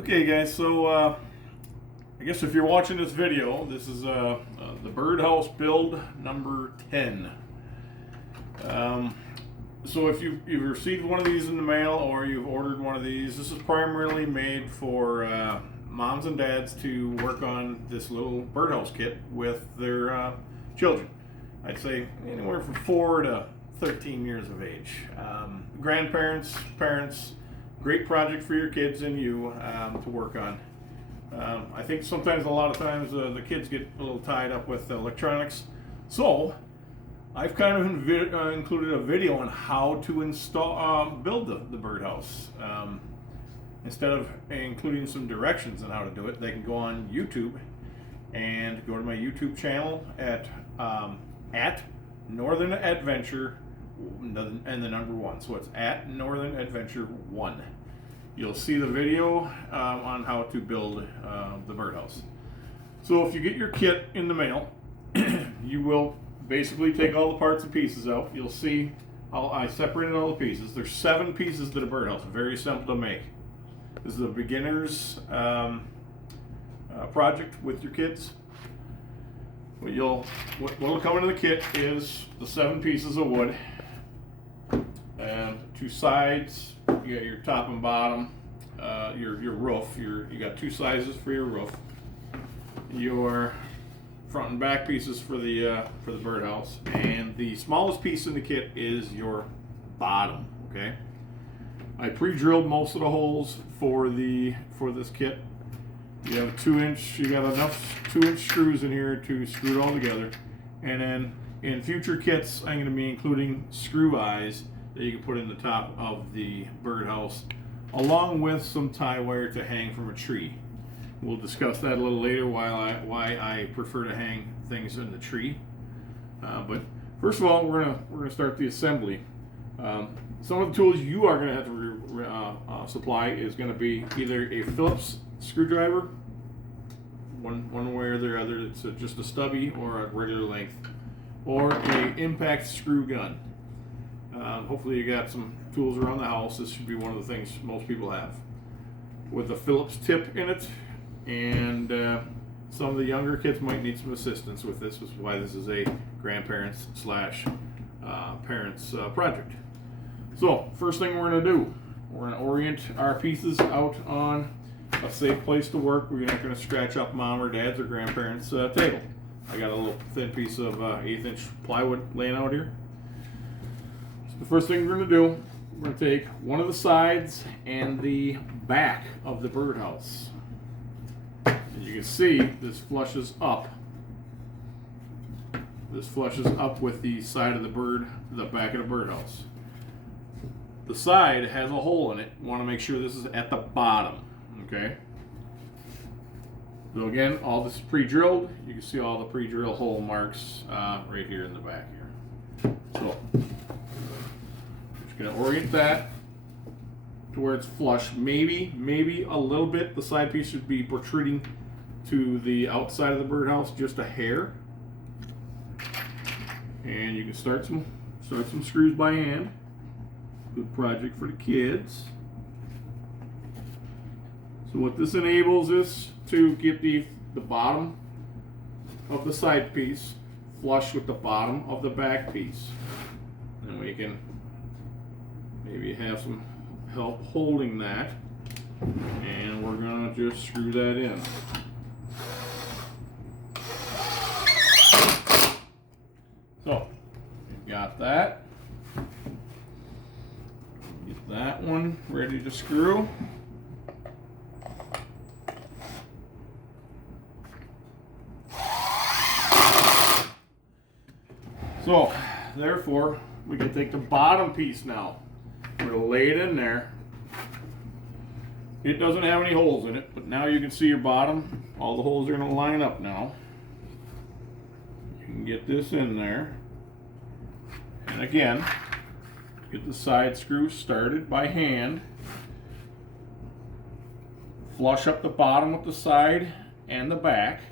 Okay, guys, so I guess if you're watching this video, this is the birdhouse build number 10. So if you've received one of these in the mail or you've ordered one of these, this is primarily made for moms and dads to work on this little birdhouse kit with their children. I'd say anywhere from 4 to 13 years of age. Grandparents, parents, great project for your kids and you to work on. I think sometimes, a lot of times, the kids get a little tied up with electronics. So I've kind of included a video on how to install, build the birdhouse. Instead of including some directions on how to do it, they can go on YouTube and go to my YouTube channel at Northern Adventure and the number 1. So it's at Northern Adventure 1. You'll see the video on how to build the birdhouse. So if you get your kit in the mail, you will basically take all the parts and pieces out. You'll see how I separated all the pieces. There's 7 pieces to the birdhouse. Very simple to make. This is a beginner's project with your kids. What'll come into the kit is the 7 pieces of wood and 2 sides. You got your top and bottom, your roof. You got 2 sizes for your roof. Your front and back pieces for the birdhouse, and the smallest piece in the kit is your bottom. Okay. I pre-drilled most of the holes for this kit. You have a 2-inch. You got enough 2-inch screws in here to screw it all together, and then in future kits, I'm going to be including screw eyes that you can put in the top of the birdhouse, along with some tie wire to hang from a tree. We'll discuss that a little later, why I prefer to hang things in the tree. But first of all, we're gonna start the assembly. Some of the tools you are gonna have to supply is gonna be either a Phillips screwdriver, one way or the other. It's just a stubby or a regular length, or a impact screw gun. Hopefully you got some tools around the house. This should be one of the things most people have, with a Phillips tip in it. And some of the younger kids might need some assistance with this. Which is why this is a grandparents / parents project. So first thing we're going to do, we're going to orient our pieces out on a safe place to work where you're not going to scratch up mom or dad's or grandparents' table. I got a little thin piece of 1/8-inch plywood laying out here. So the first thing we're going to do, we're going to take one of the sides and the back of the birdhouse. As you can see, this flushes up. This flushes up with the side of the back of the birdhouse. The side has a hole in it. You want to make sure this is at the bottom. Okay. So again, all this is pre-drilled. You can see all the pre-drill hole marks right here in the back here. So, just going to orient that to where it's flush. Maybe a little bit. The side piece should be protruding to the outside of the birdhouse, just a hair. And you can start some screws by hand. Good project for the kids. So what this enables is to get the bottom of the side piece flush with the bottom of the back piece. And we can maybe have some help holding that. And we're gonna just screw that in. So, we've got that. Get that one ready to screw. So, therefore, we can take the bottom piece now. We're going to lay it in there. It doesn't have any holes in it, but now you can see your bottom. All the holes are going to line up now. You can get this in there. And again, get the side screw started by hand. Flush up the bottom with the side and the back.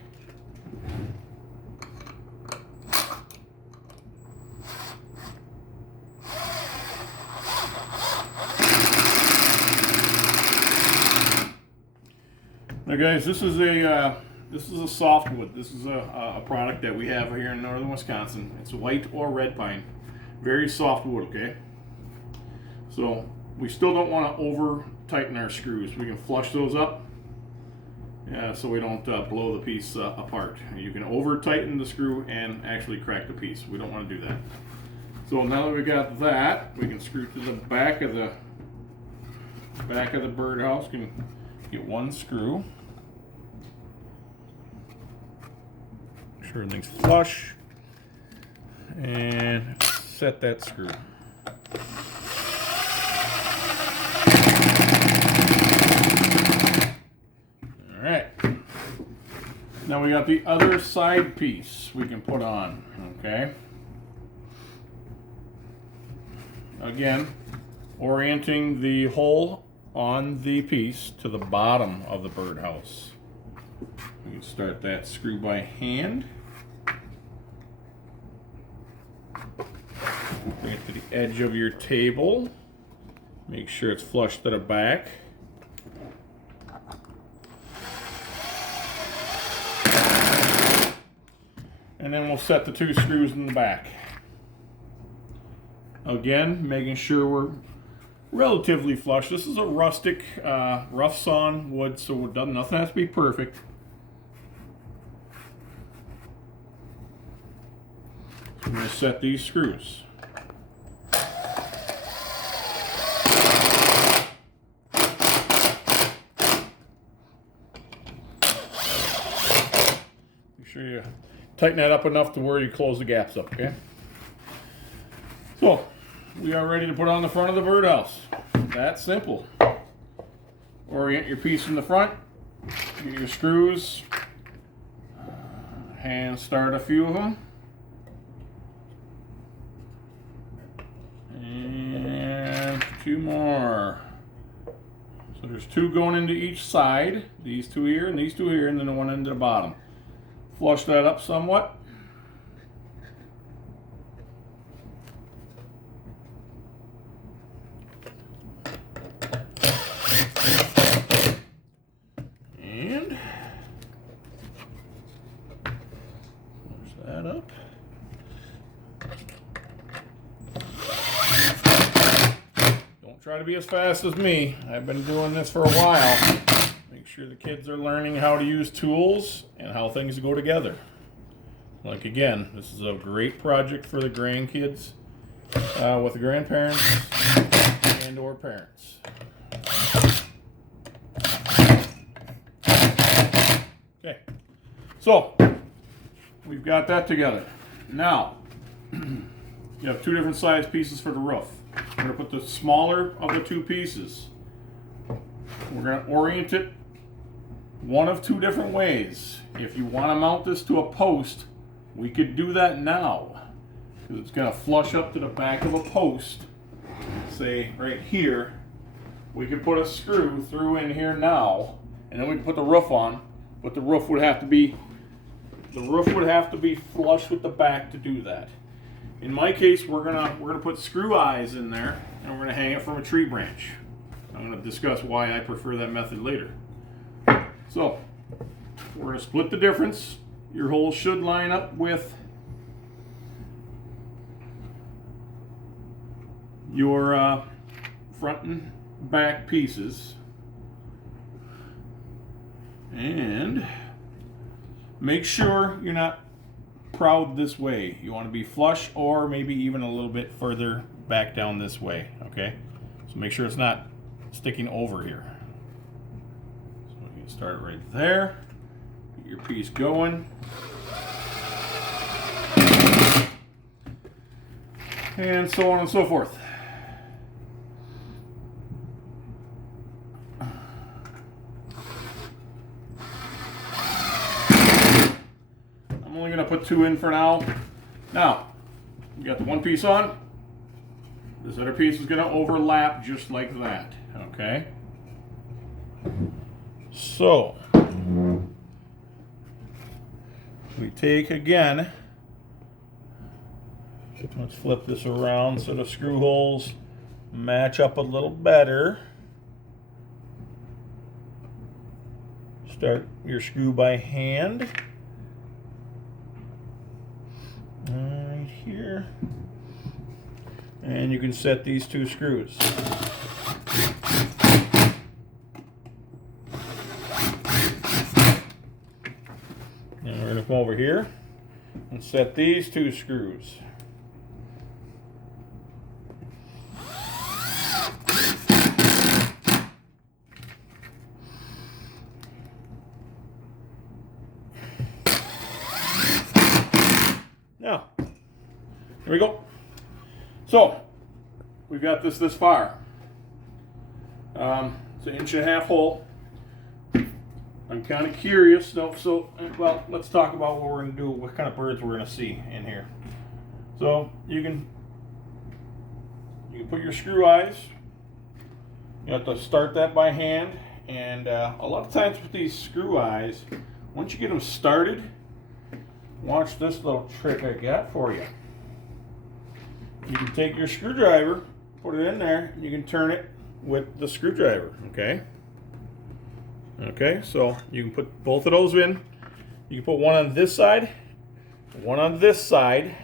Now guys, this is a softwood. This is a product that we have here in northern Wisconsin. It's white or red pine. Very soft wood, okay? So we still don't want to over tighten our screws. We can flush those up, so we don't blow the piece apart. You can over tighten the screw and actually crack the piece. We don't want to do that. So now that we got that, we can screw to the back of the birdhouse. You can get one screw. Make sure everything's flush, and set that screw. All right. Now we got the other side piece we can put on, okay? Again, orienting the hole on the piece to the bottom of the birdhouse. We can start that screw by hand. Bring it to the edge of your table. Make sure it's flush to the back. And then we'll set the two screws in the back. Again, making sure we're relatively flush. This is a rustic, rough sawn wood, so nothing has to be perfect. So I'm going to set these screws. Make sure you tighten that up enough to where you close the gaps up, okay? So, we are ready to put on the front of the birdhouse. That's simple. Orient your piece in the front, get your screws, hand start a few of them, and two more. So there's two going into each side, these two here and these two here, and then the one into the bottom. Flush that up somewhat. And flush that up. Don't try to be as fast as me. I've been doing this for a while. Make sure the kids are learning how to use tools and how things go together. Like again, this is a great project for the grandkids, with the grandparents and or parents. Okay, so we've got that together. Now, you have two different size pieces for the roof. We're going to put the smaller of the two pieces. We're going to orient it one of two different ways. If you want to mount this to a post, we could do that now, because it's going to flush up to the back of a post, say right here. We could put a screw through in here now, and then we can put the roof on, but the roof would have to be flush with the back to do that. In my case, we're gonna put screw eyes in there, and we're gonna hang it from a tree branch. I'm gonna discuss why I prefer that method later. So, we're going to split the difference. Your holes should line up with your front and back pieces. And make sure you're not proud this way. You want to be flush, or maybe even a little bit further back down this way, okay? So make sure it's not sticking over here. Start right there, get your piece going, and so on and so forth. I'm only going to put two in for now. Now, you got the one piece on, this other piece is going to overlap just like that, okay? So, we take again, let's flip this around so the screw holes match up a little better. start your screw by hand. Right here. And you can set these two screws. And we're going to come over here and set these two screws. Now, here we go. So, we've got this far. It's an 1.5-inch hole. I'm kind of curious, well, let's talk about what we're going to do, what kind of birds we're going to see in here. So, you can put your screw eyes. You have to start that by hand, and a lot of times with these screw eyes, once you get them started, watch this little trick I got for you. You can take your screwdriver, put it in there, and you can turn it with the screwdriver, okay? Okay, so you can put both of those in. You can put one on this side, one on this side.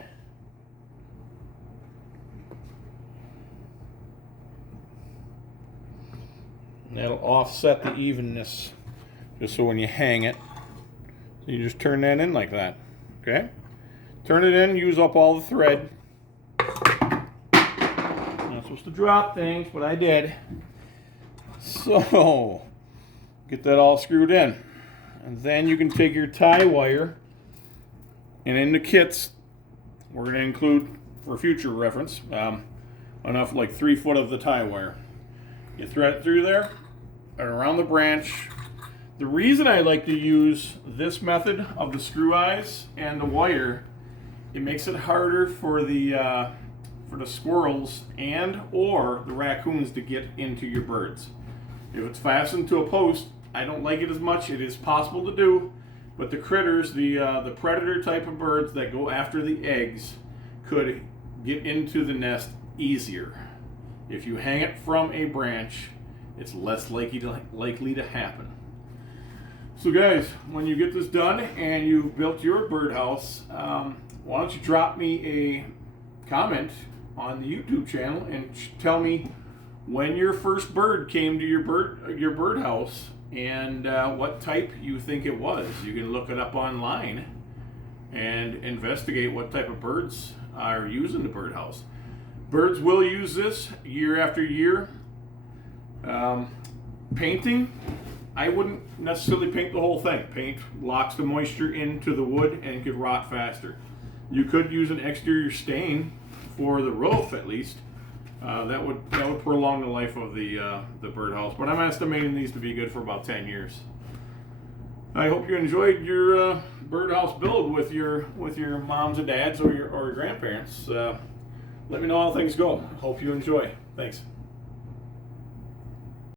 And that'll offset the evenness, just so when you hang it, you just turn that in like that, okay? Turn it in, use up all the thread. Not supposed to drop things, but I did. So, get that all screwed in. And then you can take your tie wire, and in the kits, we're going to include, for future reference, enough like 3 foot of the tie wire. You thread it through there and around the branch. The reason I like to use this method of the screw eyes and the wire, it makes it harder for the squirrels and or the raccoons to get into your birds. If it's fastened to a post, I don't like it as much. It is possible to do, but the critters, the predator type of birds that go after the eggs, could get into the nest easier. If you hang it from a branch, it's less likely to happen. So guys, when you get this done and you've built your birdhouse, why don't you drop me a comment on the YouTube channel and tell me when your first bird came to your birdhouse and what type you think it was. You can look it up online and investigate what type of birds are using the birdhouse. Birds will use this year after year. Painting, I wouldn't necessarily paint the whole thing. Paint locks the moisture into the wood and could rot faster. You could use an exterior stain for the roof at least. That would prolong the life of the birdhouse. But I'm estimating these to be good for about 10 years. I hope you enjoyed your birdhouse build with your moms and dads or your grandparents. Let me know how things go. Hope you enjoy. Thanks.